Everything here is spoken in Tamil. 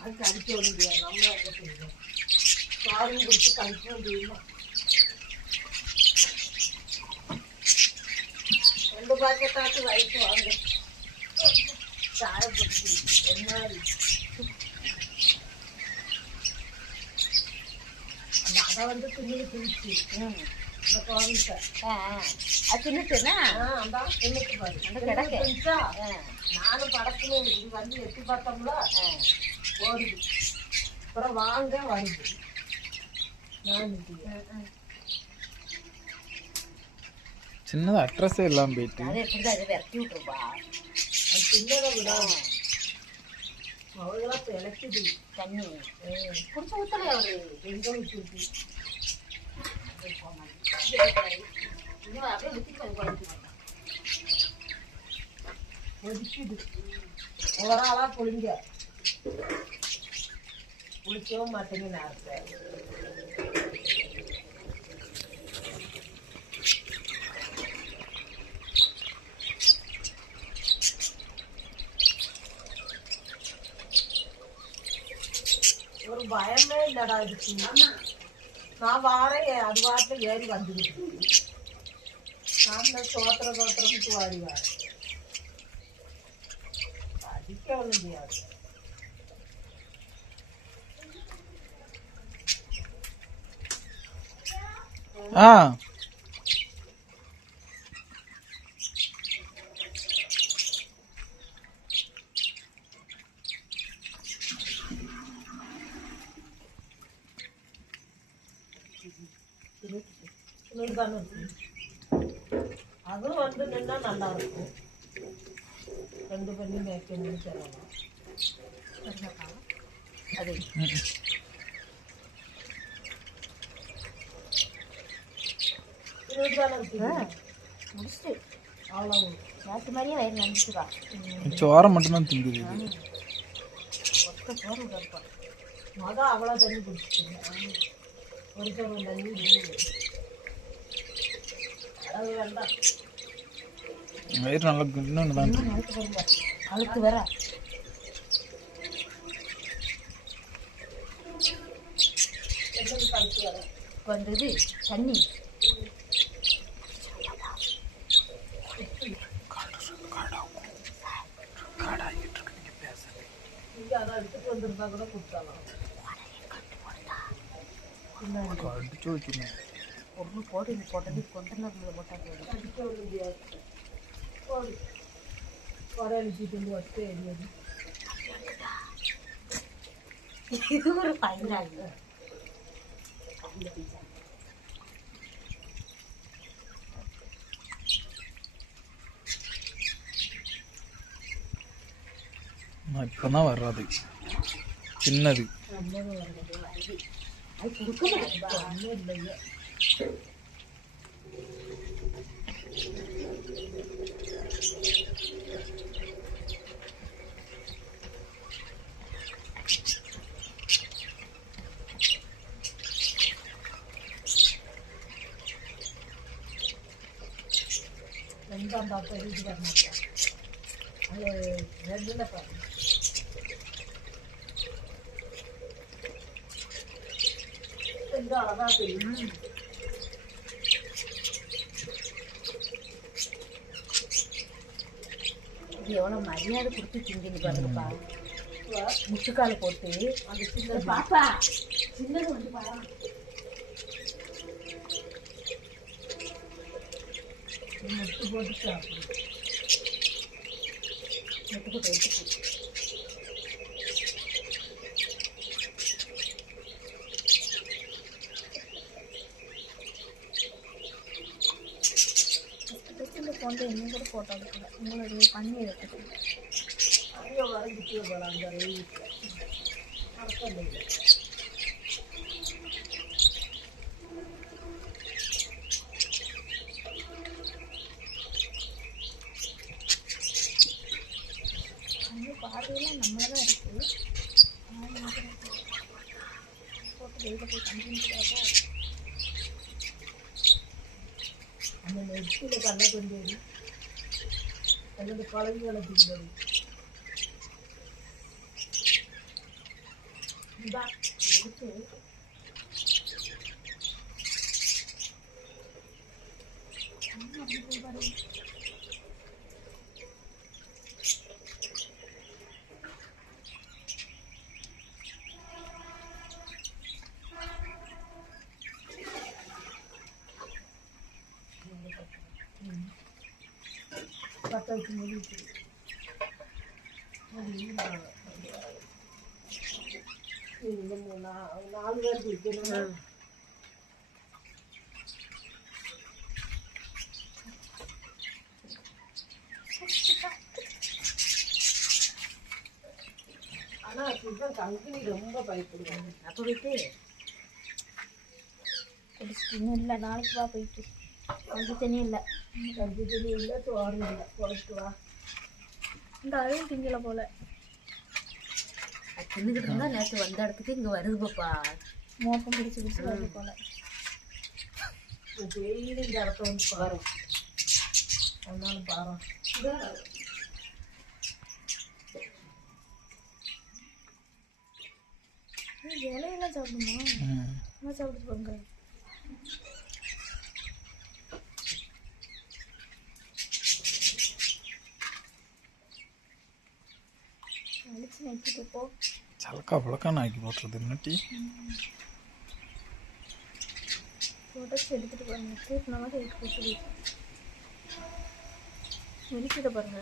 அது கழிக்க முடியாது. நம்ம என்ன செய்யணும்? சாதம் கொடுத்து கழிக்க முடியுமா? 2 பாக்கெட்டாச்சும் வயிற்று வாங்க. சாய போட்டு ஒரு மாதிரி அதை வந்து தின்னு பிடிச்சி அந்த கோவில்கிட்ட அது தின்னுட்டுனா அந்த தின்னுட்டு பாரு அந்த கிடக்கா. நானும் படத்துல இது வந்து எட்டி பார்த்தோம்ல ஓடுது. அப்புறம் வாங்க வருது. சின்னதா அட்ரஸே இல்லாம போயிட்டு அதை விரட்டி விட்டுருப்பா. அது சின்னதை விட அவங்களாம் இப்போ இலக்குது தண்ணி குடிச்ச ஊத்தல அவரு எங்க ஊற்றி ஒதுக்கிது. ஒரு ஆளா புளிங்க குளிக்கவும் மாட்டேங்க நேரத்தை. ஒரு பயமே இல்லடா இதுக்கு. நான் வாரேன் அது வாரத்தில் ஏறி வந்துக்கிட்டு நான் சோத்திரம்ட்டு வாடி வாரேன். அடிக்க முடியாது. அதுவும் வந்து நின்னா நல்லா இருக்கும். 2 பண்ணி மேய்க்கணும்னு சொல்லலாம். அது முடிச்சுட்டு அவ்வளோ நேற்று மாதிரியே வயிறு நினைச்சுக்கா. சோரம் மட்டும்தான் திங்குது. ஒத்த சோறு விடப்பா மொதல் அவ்வளோ தண்ணி குடிச்சிட்டுங்க. ஒரு சோறு தண்ணி அது வேண்டாம். வயிறு நல்லா இன்னொன்று தான் அழுக்கு வேற கழுத்து வேற வந்தது தண்ணி. அதை எடுத்துட்டு வந்திருந்தா கூட கொடுத்தாலும் ஒன்று போட்டு இது போட்டது கொண்டனரில் போட்டால் போதும். அடிக்க முடியாது. போடு குறை அழிச்சிட்டு வந்து வச்சு எரியாது. இது ஒரு பயிராக இப்பதான் வர்றது சின்னது. அது கொடுக்க இல்லைங்க. வெங்காயம் பார்த்தா இது வர மாட்டேன். அது ரெண்டுல பாருங்க. வெங்காயம் அழகா தெரியும். இது எவ்வளோ மரியாதை கொடுத்து திங்குது பாருங்கப்பா. முட்டுக்கால போட்டு அந்த சின்ன பாப்பா சின்னது வந்து பாரு. முட்டு போட்டு சாப்பிடு. முட்டு போட்டு எடுத்து போட்டு இன்னும் கூட போட்டோ எடுக்கல. உங்களுடைய பண்ணி எடுத்துக்கணும். அங்கே வரைஞ்சிட்டு போகலாம். அந்த வெயிலுக்கு அர்த்தம் இல்லை. அந்த பார்வையெல்லாம் நம்மளதான் இருக்குது. போட்டு வெயில போய் கண்டிப்பாக அந்த நெற்றியில் கண்ணை கொண்டு அல்லது குழந்தை வளர்த்துக்கு இதான் எடுத்து பற்ற வச்சு முடிச்சு நாலு பேருக்கு வைக்கணும். ஆனா அப்படிதான் கங்கனி ரொம்ப பயப்படுவாங்க. அப்போ போயிட்டு குடிச்சிட்டு இல்லை, நாளைக்கு வா போயிட்டு. கஞ்சி தண்ணி இல்லை, கஞ்சி தண்ணி இல்லை, சோறு இல்லை, போயிட்டு வா. இந்த அதையும் திங்கல போல. தின்னுக்கிட்டு இருந்தா நேற்று வந்த இடத்துக்கு இங்கே வருது பாப்பா. மோப்பம் பிடிச்சி பிடிச்சி வருது போல. டெய்லி இந்த இடத்த வந்து பாரு, அதனால பாரு. இலையெல்லாம் சாப்பிடுமா? என்ன சாப்பிட்டு போங்க. அழிச்சு நக்கிட்டு போ. சலக்கா புழக்கான்னு ஆக்கி போட்டுறது என்னட்டி உடச்சி எடுத்துட்டு பாருங்க. கூட்டின மாதிரி எடுத்து போட்டு வெளிக்கிட்ட பாருங்க.